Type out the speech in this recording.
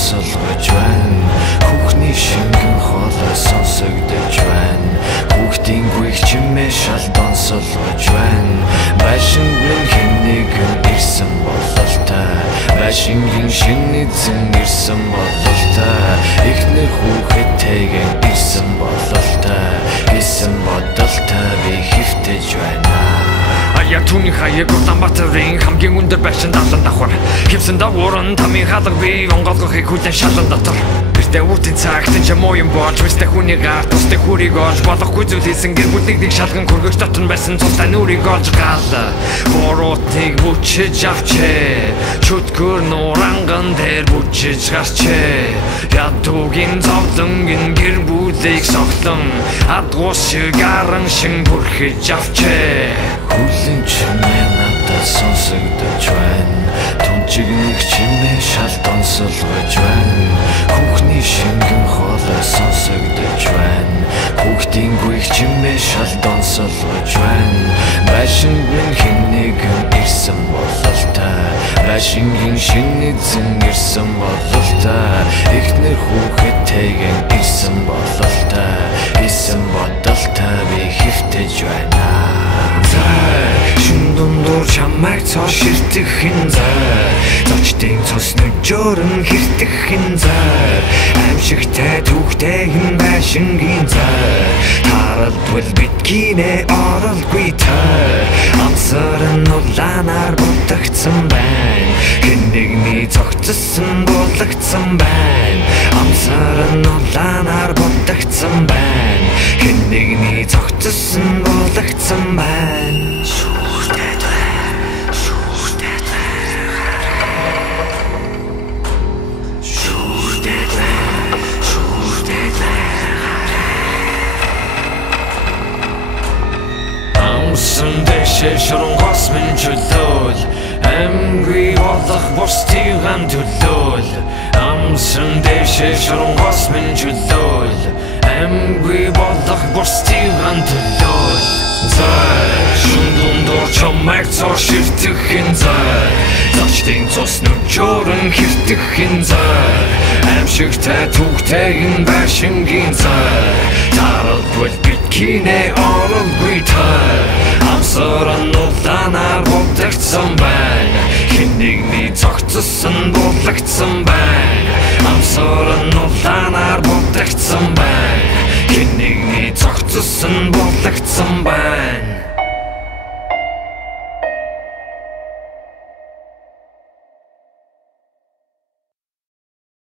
донсолгож байна. Хүүхний шингэн хоолой сонсогдож байна. Хүүхдийн гүйх чимээ шал донсолгож байна. Байшинг минь хэн нэгэн ирсэн бололтой. Байшингийн шинэ эзэн ирсэн бололтой. Эхнэр хүүхэдтэйгэн ирсэн бололтой. Гэсэн бодолтой би хэвтэж байна. Яг түүний хаяг Улаанбаатарын хамгийн өндөр байшин далан давхар хэвсэн давууран тамийн хаалга би онголгохыг хүлэн шалан дотор гэртээ үртийн цагт энэ муу юм болж өстэй хүний гар тустай хүрийг олж болохгүй зүйл хийсэн гэр бүлийг шалган хүргэж дотн байсан цустай нүрийг олж гал буруутыг бүчиж авчээ чөтгөр нуранган дээр бүчиж гарчээ ядуугийн зовлонгийн гэр бүлийг соглон адгуус шиг аран шин бүрхэж авчээ Хүлэн чимээ надад сонсогдож байна. Тунчиг нэг чимээ шал донсолгож байна. Хүүхний шингэн хоолой сонсогдож байна. Хүүхдийн гүйх чимээ шал донсолгож байна. Байшинг минь хэн нэгэн ирсэн бололтой. Байшингийн шинэ эзэн ирсэн бололтой. Эхнэр хүүхэдтэйгэн ирсэн бололтой. Ирсэн бодолтой би хэвтэж байна. Шин дундуур чамайг цош иртгэхин зай Зочдын цус нүжөөрөн хэртгэхин зай Аимшигтай түүхтэйгэн байшингийн зай Харалдвал биткинэ оролгүй тай Амсарын улаанаар будагдсан байна Хэн нэгний цогцсон булагдсан байна Амсарын улаанаар будагдсан байна Хэн нэгний цогцсон булагдсан байна Амсан дэшээ шоронгос минь чөлөөл Амгүй болох бусдыг төлөөл Амсан дэшээ шоронгос минь чөлөөл Амгүй болох бусдыг төлөөл Шин дундуур чамайг цош иртгэхин зай Зочдын цус нүжөөрөн хэртгэхин зай Аимшигтай түүхтэйгэн байшингийн зай Таралдвал биткинэ оролгүй тай Амсаран улаанаар будагдсан байна Хэн нэгний цогцсон булагдсан байна Амсаран улаанаар будагдсан байна Хэн нэгний цогцсон булагдсан байна